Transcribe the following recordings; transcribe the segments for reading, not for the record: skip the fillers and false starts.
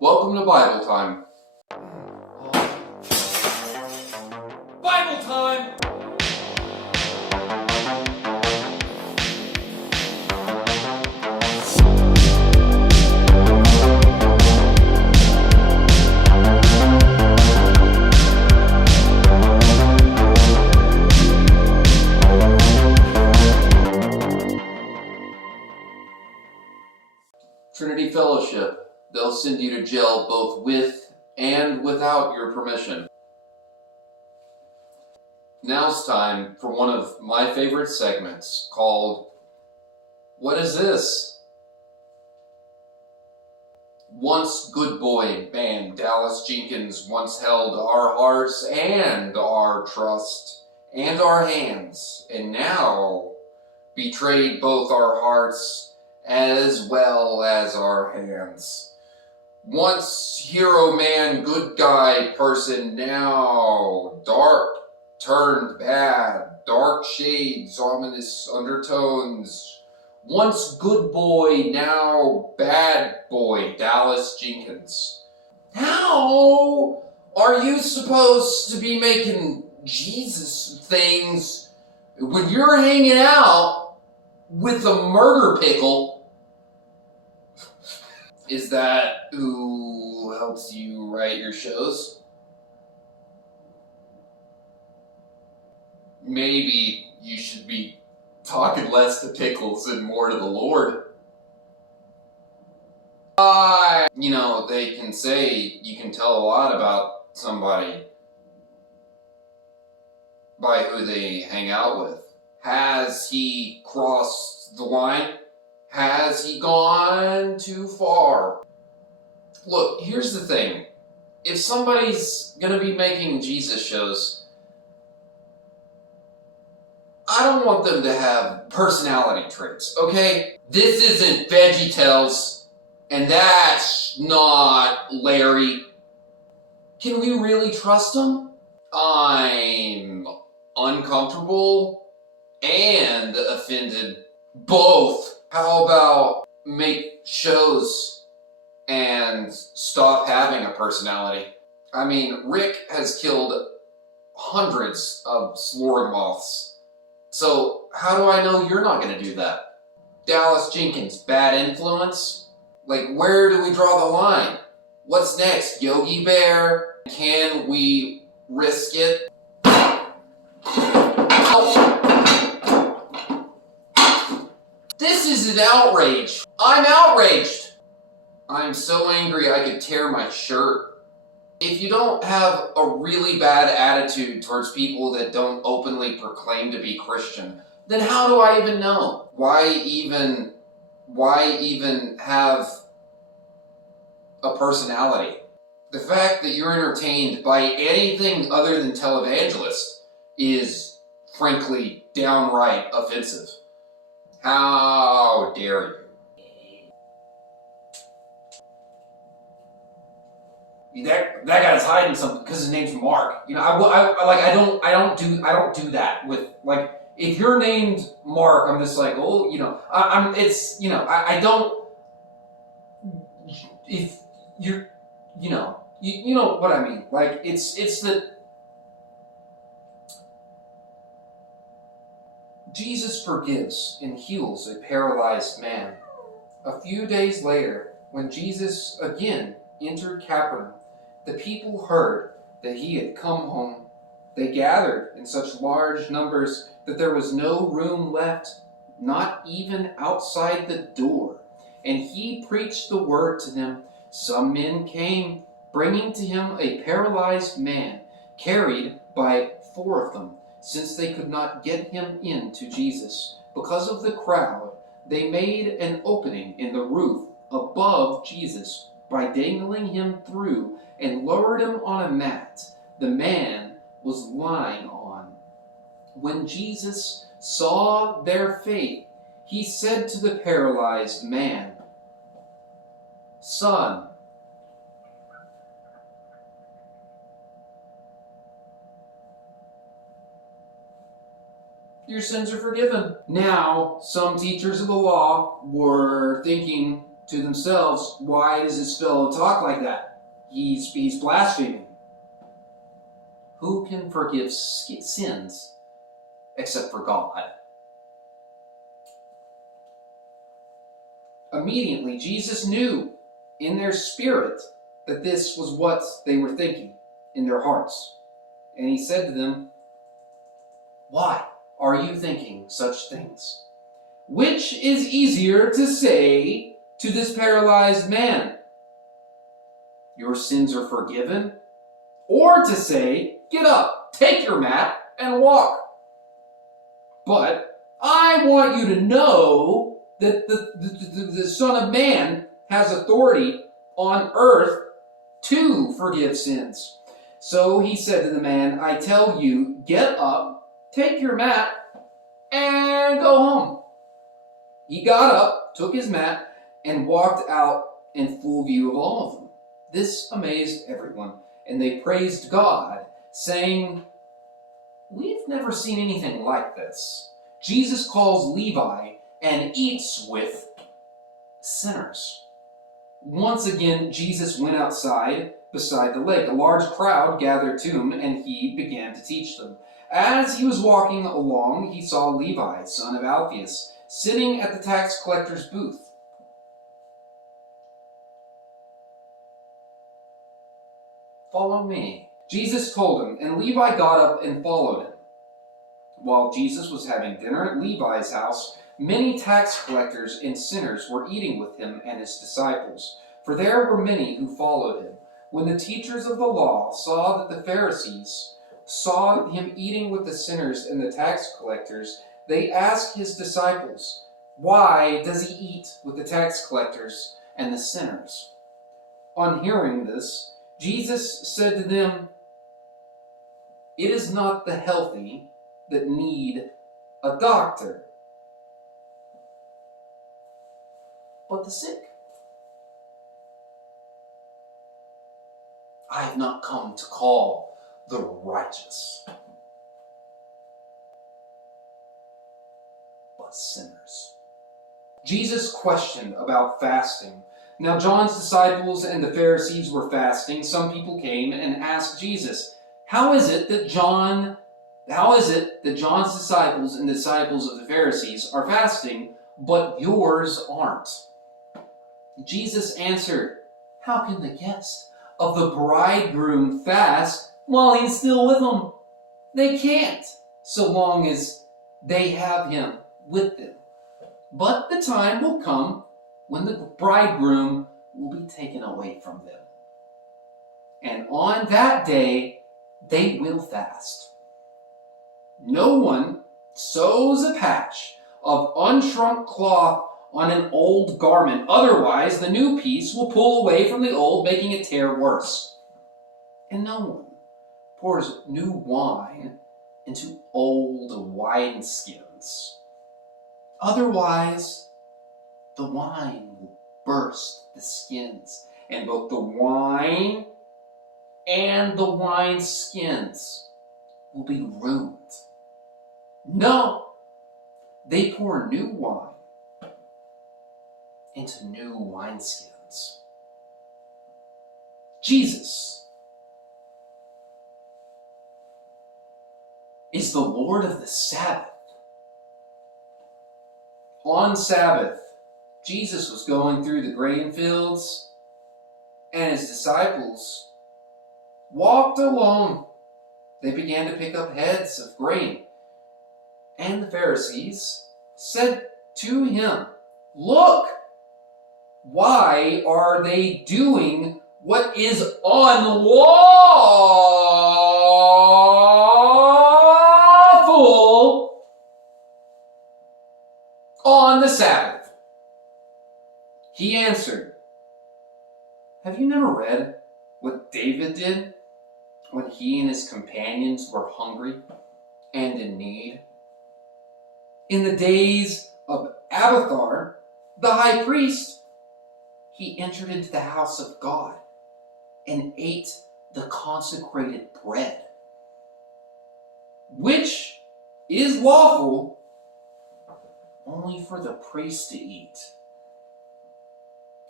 Welcome to Bible time. Bible time! Trinity Fellowship. They'll send you to jail both with and without your permission. Now's time for one of my favorite segments called What Is This? Once good boy band Dallas Jenkins once held our hearts and our trust and our hands, and now betrayed both our hearts as well as our hands. Once hero man, good guy person, now dark turned bad, dark shades, ominous undertones. Once good boy, now bad boy, Dallas Jenkins. How are you supposed to be making Jesus things when you're hanging out with a murder pickle? Is that who helps you write your shows? Maybe you should be talking less to pickles and more to the Lord. They can say you can tell a lot about somebody by who they hang out with. Has he crossed the line? Has he gone too far? Look, here's the thing. If somebody's gonna be making Jesus shows, I don't want them to have personality traits, okay? This isn't VeggieTales, and that's not Larry. Can we really trust them? I'm uncomfortable and offended. Both. How about make shows and stop having a personality? I mean, Rick has killed hundreds of slaughter moths. So how do I know you're not going to do that? Dallas Jenkins, bad influence? Like, where do we draw the line? What's next? Yogi Bear? Can we risk it? This is an outrage. I'm outraged. I'm so angry I could tear my shirt. If you don't have a really bad attitude towards people that don't openly proclaim to be Christian, then how do I even know? Why even have a personality? The fact that you're entertained by anything other than televangelist is, frankly, downright offensive. How dare you? That guy's hiding something because his name's Mark. I don't do that with, like, if you're named Mark, I'm just like, oh, I don't. If you're, you know what I mean. Like, it's that Jesus forgives and heals a paralyzed man. A few days later, when Jesus again entered Capernaum, the people heard that he had come home. They gathered in such large numbers that there was no room left, not even outside the door. And he preached the word to them. Some men came, bringing to him a paralyzed man, carried by 4 of them. Since they could not get him in to Jesus because of the crowd, they made an opening in the roof above Jesus by dangling him through and lowered him on a mat the man was lying on. When Jesus saw their faith, he said to the paralyzed man, "Son, your sins are forgiven." Now, some teachers of the law were thinking to themselves, "Why does this fellow talk like that? He's blaspheming. Who can forgive sins except for God?" Immediately, Jesus knew in their spirit that this was what they were thinking in their hearts. And he said to them, "Why are you thinking such things? Which is easier to say to this paralyzed man, 'Your sins are forgiven,' or to say, 'Get up, take your mat, and walk'? But I want you to know that the Son of Man has authority on earth to forgive sins." So he said to the man, "I tell you, get up, take your mat, and go home." He got up, took his mat, and walked out in full view of all of them. This amazed everyone, and they praised God, saying, "We've never seen anything like this. Jesus calls Levi and eats with sinners." Once again, Jesus went outside beside the lake. A large crowd gathered to him, and he began to teach them. As he was walking along, he saw Levi, son of Alphaeus, sitting at the tax collector's booth. "Follow me," Jesus told him, and Levi got up and followed him. While Jesus was having dinner at Levi's house, many tax collectors and sinners were eating with him and his disciples, for there were many who followed him. When the teachers of the law saw that the Pharisees saw him eating with the sinners and the tax collectors, they asked his disciples, "Why does he eat with the tax collectors and the sinners?" On hearing this, Jesus said to them, "It is not the healthy that need a doctor, but the sick. I have not come to call the righteous, but sinners." Jesus questioned about fasting. Now John's disciples and the Pharisees were fasting. Some people came and asked Jesus, How is it that John's disciples and the disciples of the Pharisees are fasting, but yours aren't?" Jesus answered, "How can the guests of the bridegroom fast while he's still with them? They can't, so long as they have him with them. But the time will come when the bridegroom will be taken away from them. And on that day, they will fast. No one sews a patch of unshrunk cloth on an old garment. Otherwise, the new piece will pull away from the old, making it tear worse. And no one pours new wine into old wineskins. Otherwise, the wine will burst the skins, and both the wine and the wineskins will be ruined. No, they pour new wine into new wineskins." Jesus is the Lord of the Sabbath. On Sabbath, Jesus was going through the grain fields, and his disciples walked along. They began to pick up heads of grain. And the Pharisees said to him, "Look, why are they doing what is unlawful on the Sabbath?" He answered, "Have you never read what David did when he and his companions were hungry and in need? In the days of Abiathar, the high priest, he entered into the house of God and ate the consecrated bread, which is lawful only for the priest to eat.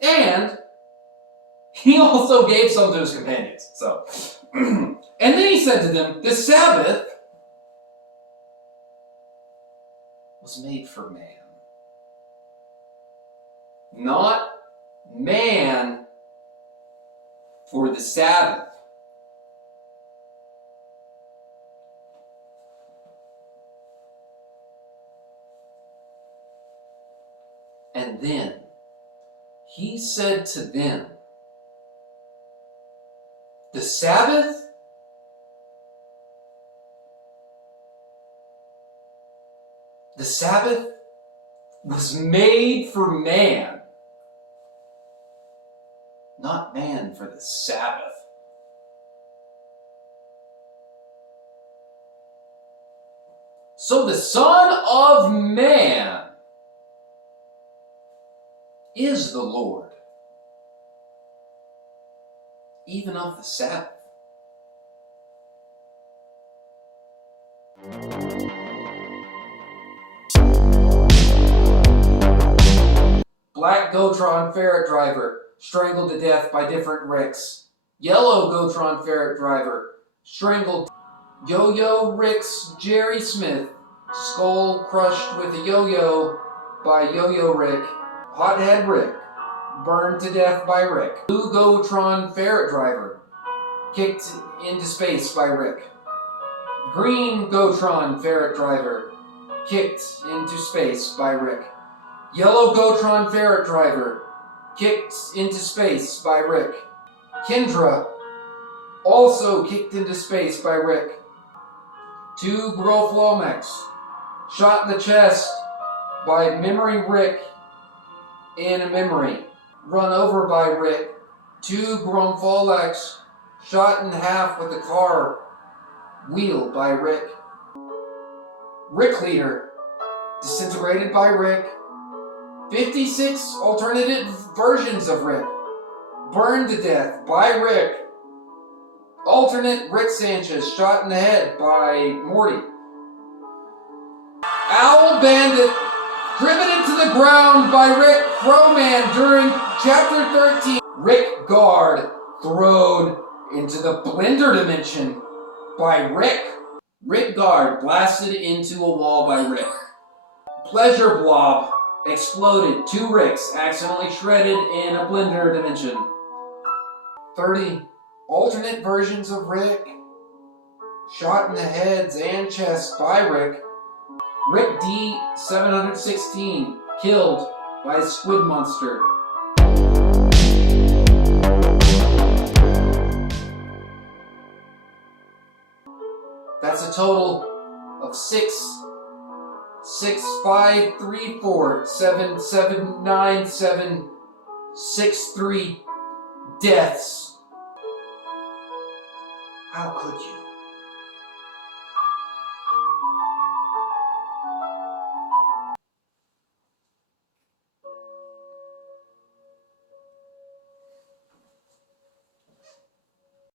And he also gave some to his companions. So, and then he said to them, the Sabbath was made for man. Not man for the Sabbath. And then he said to them, the Sabbath was made for man, not man for the Sabbath. So the Son of Man is the Lord, even of the Sabbath. Black Gotron ferret driver, strangled to death by different Ricks. Yellow Gotron ferret driver, strangled. Yo-Yo Rick's Jerry Smith, skull crushed with a yo-yo by Yo-Yo Rick. Hothead Rick, burned to death by Rick. Blue Gotron ferret driver, kicked into space by Rick. Green Gotron ferret driver, kicked into space by Rick. Yellow Gotron ferret driver, kicked into space by Rick. Kendra, also kicked into space by Rick. 2 Groflomex, shot in the chest by Memory Rick in a memory. Run over by Rick. 2 Gromfolex, shot in half with a car wheel by Rick. Rick Leader, disintegrated by Rick. 56 alternative versions of Rick, burned to death by Rick. Alternate Rick Sanchez, shot in the head by Morty. Owl Bandit, driven into the ground by Rick Crowman during Chapter 13. Rick Guard, thrown into the Blender Dimension by Rick. Rick Guard, blasted into a wall by Rick. Pleasure Blob, exploded. 2 Ricks, accidentally shredded in a Blender Dimension. 30 alternate versions of Rick, shot in the heads and chest by Rick. Rick D 716, killed by a squid monster. That's a total of 6,5,3,4,7,7,9,7,6,3 deaths. How could you?